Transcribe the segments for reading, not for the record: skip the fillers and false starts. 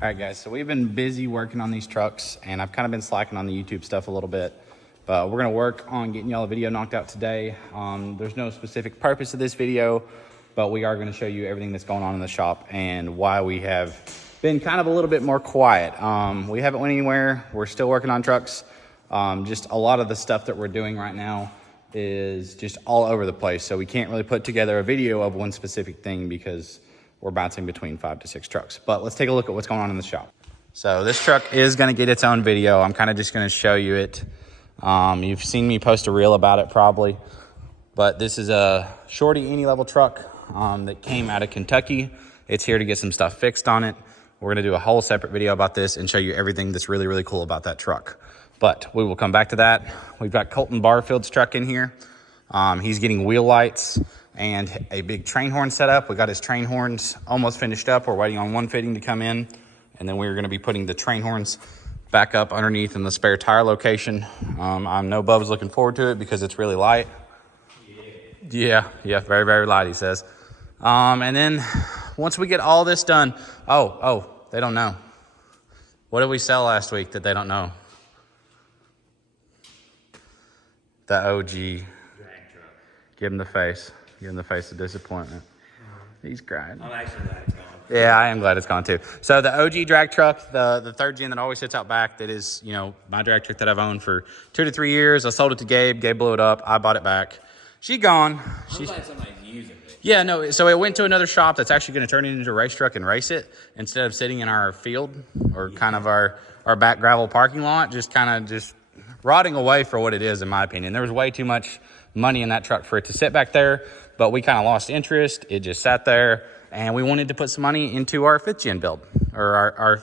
All right, guys, so we've been busy working on these trucks, and I've kind of been slacking on the YouTube stuff a little bit, but we're going to work on getting y'all a video knocked out today. There's no specific purpose of this video, but we are going to show you everything that's going on in the shop and why we have been kind of a little bit more quiet. We haven't went anywhere. We're still working on trucks. Just a lot of the stuff that we're doing right now is just all over the place, so we can't really put together a video of one specific thing because we're bouncing between 5 to 6 trucks. But let's take a look at what's going on in the shop. So this truck is going to get its own video. I'm kind of just going to show you it. You've seen me post a reel about it probably, but this is a shorty any-level truck that came out of Kentucky. It's here to get some stuff fixed on it. We're going to do a whole separate video about this and show you everything that's really, really cool about that truck. But we will come back to that. We've got Colton Barfield's truck in here. He's getting wheel lights and a big train horn set up. We got his train horns almost finished up. We're waiting on one fitting to come in, and then we're going to be putting the train horns back up underneath in the spare tire location. I know Bub's looking forward to it because it's really light. Yeah, very, very light, he says. And then once we get all this done, oh, they don't know. What did we sell last week that they don't know? The OG. Drag truck. Give him the face. Give him the face of disappointment. He's crying. I'm actually glad it's gone. Yeah, I am glad it's gone too. So the OG drag truck, the third gen that always sits out back, that is, you know, my drag truck that I've owned for 2 to 3 years. I sold it to Gabe. Gabe blew it up. I bought it back. She gone. I'm glad somebody's using it. Yeah, no, so it went to another shop that's actually going to turn it into a race truck and race it instead of sitting in our field or kind of our back gravel parking lot, just rotting away for what it is, in my opinion. There was way too much money in that truck for it to sit back there, but we kind of lost interest. It just sat there, and we wanted to put some money into our 5th gen build, or our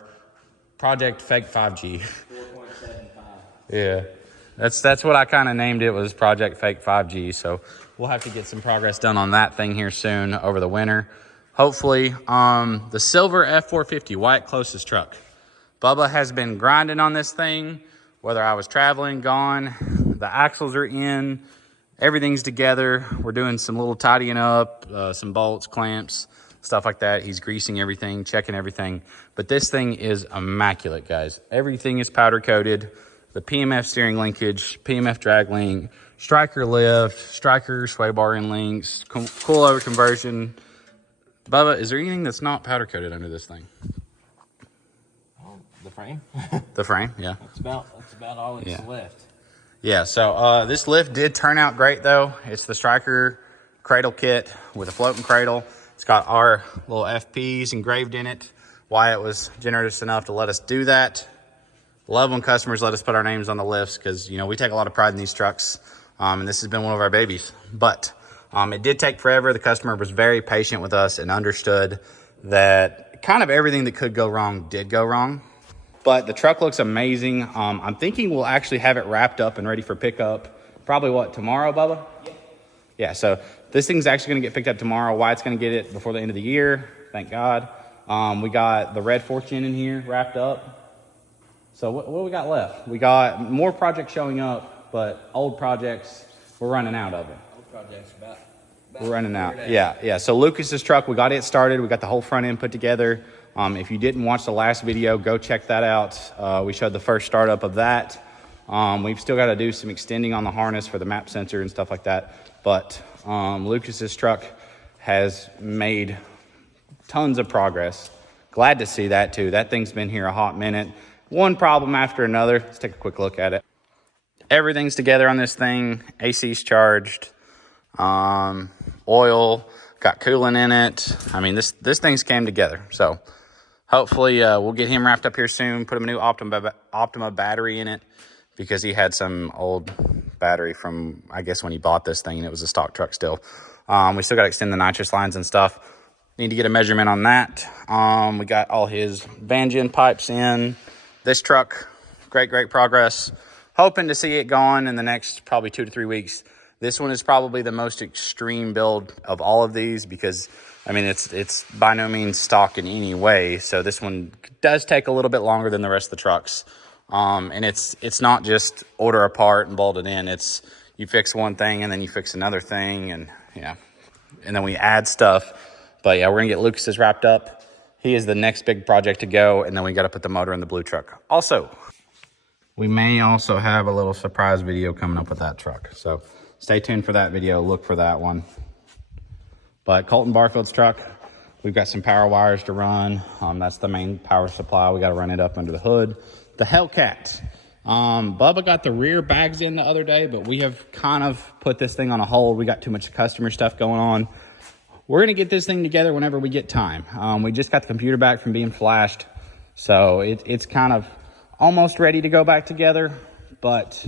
Project Fake 5G. 4.75. Yeah, that's what I kind of named it, was Project Fake 5G. So we'll have to get some progress done on that thing here soon over the winter. Hopefully, the silver F450, Wyatt Close's truck. Bubba has been grinding on this thing, whether I was traveling, gone. The axles are in, everything's together. We're doing some little tidying up, some bolts, clamps, stuff like that. He's greasing everything, checking everything. But this thing is immaculate, guys. Everything is powder coated. The PMF steering linkage, PMF drag link, striker lift, striker sway bar end links, coilover conversion. Bubba, is there anything that's not powder coated under this thing? The frame? The frame, yeah. That's about all it's left. Yeah, so this lift did turn out great, though. It's the striker cradle kit with a floating cradle. It's got our little FPs engraved in it. Wyatt was generous enough to let us do that. Love when customers let us put our names on the lifts because, you know, we take a lot of pride in these trucks, and this has been one of our babies. But it did take forever. The customer was very patient with us and understood that kind of everything that could go wrong did go wrong. But the truck looks amazing. I'm thinking we'll actually have it wrapped up and ready for pickup. Probably what, tomorrow, Bubba? Yeah. Yeah, so this thing's actually going to get picked up tomorrow. Wyatt's going to get it before the end of the year. Thank God. We got the red 4th gen in here wrapped up. So what do we got left? We got more projects showing up, but old projects, we're running out of it. Old projects about we're running out. Yeah. So Lucas's truck, we got it started. We got the whole front end put together. If you didn't watch the last video, go check that out. We showed the first startup of that. We've still got to do some extending on the harness for the map sensor and stuff like that. But Lucas's truck has made tons of progress. Glad to see that too. That thing's been here a hot minute. One problem after another. Let's take a quick look at it. Everything's together on this thing. AC's charged. Oil, got coolant in it. I mean, this thing's came together. So hopefully we'll get him wrapped up here soon. Put him a new Optima battery in it because he had some old battery from, I guess, when he bought this thing, and it was a stock truck still. We still got to extend the nitrous lines and stuff. Need to get a measurement on that. We got all his van gen pipes in. This truck, great progress. Hoping to see it gone in the next probably 2 to 3 weeks. This one is probably the most extreme build of all of these because, I mean, it's by no means stock in any way. So this one does take a little bit longer than the rest of the trucks. And it's not just order a part and bolt it in. It's you fix one thing and then you fix another thing, and yeah, and then we add stuff. But yeah, we're gonna get Lucas's wrapped up. He is the next big project to go, and then we got to put the motor in the blue truck. Also, we may also have a little surprise video coming up with that truck. So stay tuned for that video. Look for that one. But Colton Barfield's truck, we've got some power wires to run. That's the main power supply. We got to run it up under the hood. The Hellcat. Bubba got the rear bags in the other day, but we have kind of put this thing on a hold. We got too much customer stuff going on. We're going to get this thing together whenever we get time. We just got the computer back from being flashed. So it's kind of almost ready to go back together, but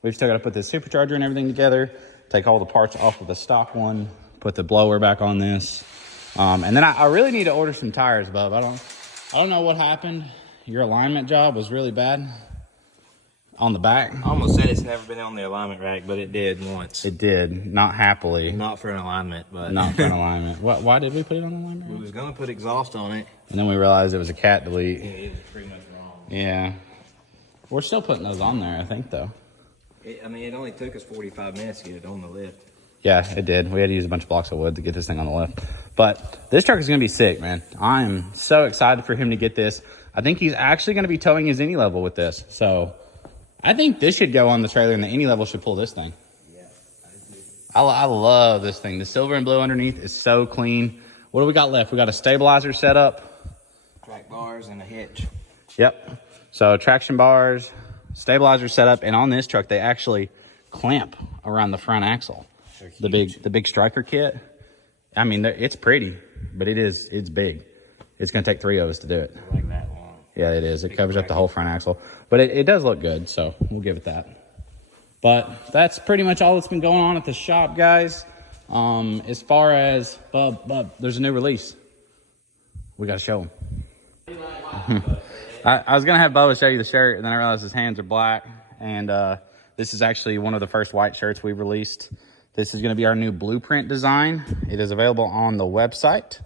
we've still got to put this supercharger and everything together, take all the parts off of the stock one, put the blower back on this. And then I really need to order some tires, Bub. I don't know what happened. Your alignment job was really bad on the back. I almost said it's never been on the alignment rack, but it did once. It did, not happily. Not for an alignment, but not for an alignment. Why did we put it on the alignment rack? We was gonna put exhaust on it, and then we realized it was a cat delete. Yeah, it was pretty much wrong. Yeah, we're still putting those on there, I think, though. I mean, it only took us 45 minutes to get it on the lift. Yeah, it did. We had to use a bunch of blocks of wood to get this thing on the lift. But this truck is going to be sick, man. I am so excited for him to get this. I think he's actually going to be towing his any level with this. So I think this should go on the trailer, and the any level should pull this thing. Yeah, I do. I love this thing. The silver and blue underneath is so clean. What do we got left? We got a stabilizer set up. Track bars and a hitch. Yep. So traction bars, stabilizer set up, and on this truck they actually clamp around the front axle. The big striker kit. I mean, it's pretty, but it's big. It's going to take 3 of us to do it. I like that long. Yeah, it is. It covers up the whole front axle, but it does look good, so we'll give it that. But that's pretty much all that's been going on at the shop, guys. As far as Bub, there's a new release. We got to show him. I was going to have Bubba show you the shirt, and then I realized his hands are black, and this is actually one of the first white shirts we've released. This is going to be our new blueprint design. It is available on the website.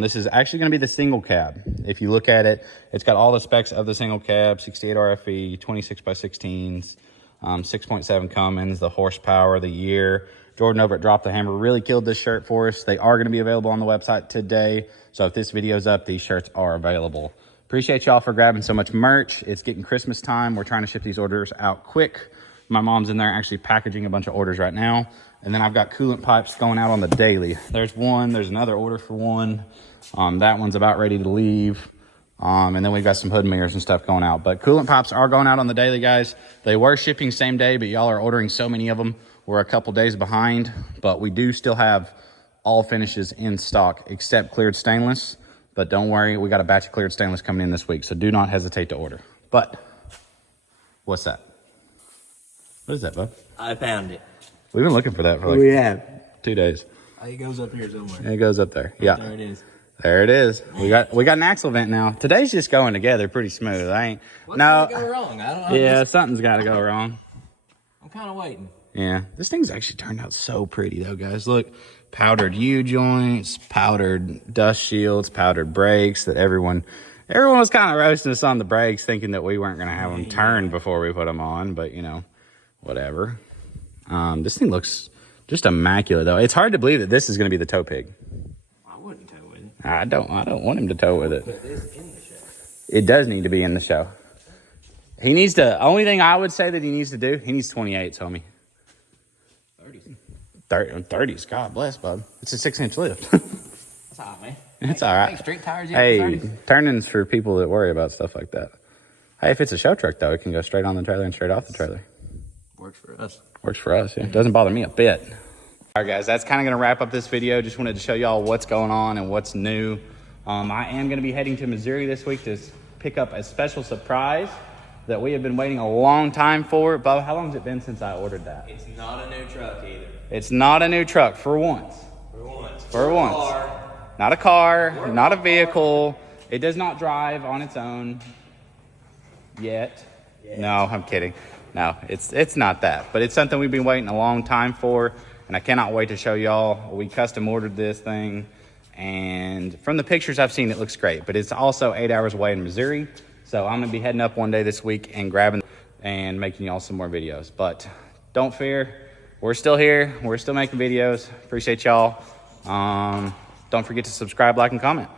This is actually going to be the single cab. If you look at it, it's got all the specs of the single cab, 68 RFE, 26 by 16s, 6.7 Cummins, the horsepower, the year. Jordan over at Drop the Hammer really killed this shirt for us. They are going to be available on the website today. So if this video's up, these shirts are available. Appreciate y'all for grabbing so much merch. It's getting Christmas time. We're trying to ship these orders out quick. My mom's in there actually packaging a bunch of orders right now. And then I've got coolant pipes going out on the daily. There's one, there's another order for one. That one's about ready to leave. And then we've got some hood mirrors and stuff going out. But coolant pipes are going out on the daily, guys. They were shipping same day, but y'all are ordering so many of them. We're a couple days behind, but we do still have all finishes in stock except cleared stainless. But don't worry, we got a batch of cleared stainless coming in this week, so do not hesitate to order. But what's that? What is that, bud? I found it. We've been looking for that for like 2 days. It goes up here somewhere. It goes up there. Yeah. There it is. There it is. We got an axle vent now. Today's just going together pretty smooth. What's gonna go wrong? I don't know. Yeah, something's got to go wrong. I'm kind of waiting. Yeah, this thing's actually turned out so pretty though, guys. Look, powdered U-joints, powdered dust shields, powdered brakes. That everyone was kind of roasting us on the brakes, thinking that we weren't going to have them turned before we put them on. But you know, whatever. This thing looks just immaculate though. It's hard to believe that this is going to be the tow pig. I wouldn't tow with it. I don't want him to tow with it. Put this in the show. It does need to be in the show. He needs to. Only thing I would say that he needs to do. He needs 28s, homie. 30s. God bless, bud. It's a 6-inch lift. That's all right, man. It's all right. Street tires. Hey, turning's for people that worry about stuff like that. Hey, if it's a show truck though, it can go straight on the trailer and straight off the trailer. Works for us. Works for us. Yeah, doesn't bother me a bit. All right, guys, that's kind of going to wrap up this video. Just wanted to show y'all what's going on and what's new. I am going to be heading to Missouri this week to pick up a special surprise that we have been waiting a long time for. Bubba, how long has it been since I ordered that? It's not a new truck either. It's not a new truck for once. For once. Not a car, not a vehicle. It does not drive on its own yet. No, I'm kidding. No, it's not that. But it's something we've been waiting a long time for, and I cannot wait to show y'all. We custom ordered this thing, and from the pictures I've seen, it looks great. But it's also 8 hours away in Missouri, so I'm going to be heading up one day this week and grabbing and making y'all some more videos. But don't fear. We're still here. We're still making videos. Appreciate y'all. Don't forget to subscribe, like, and comment.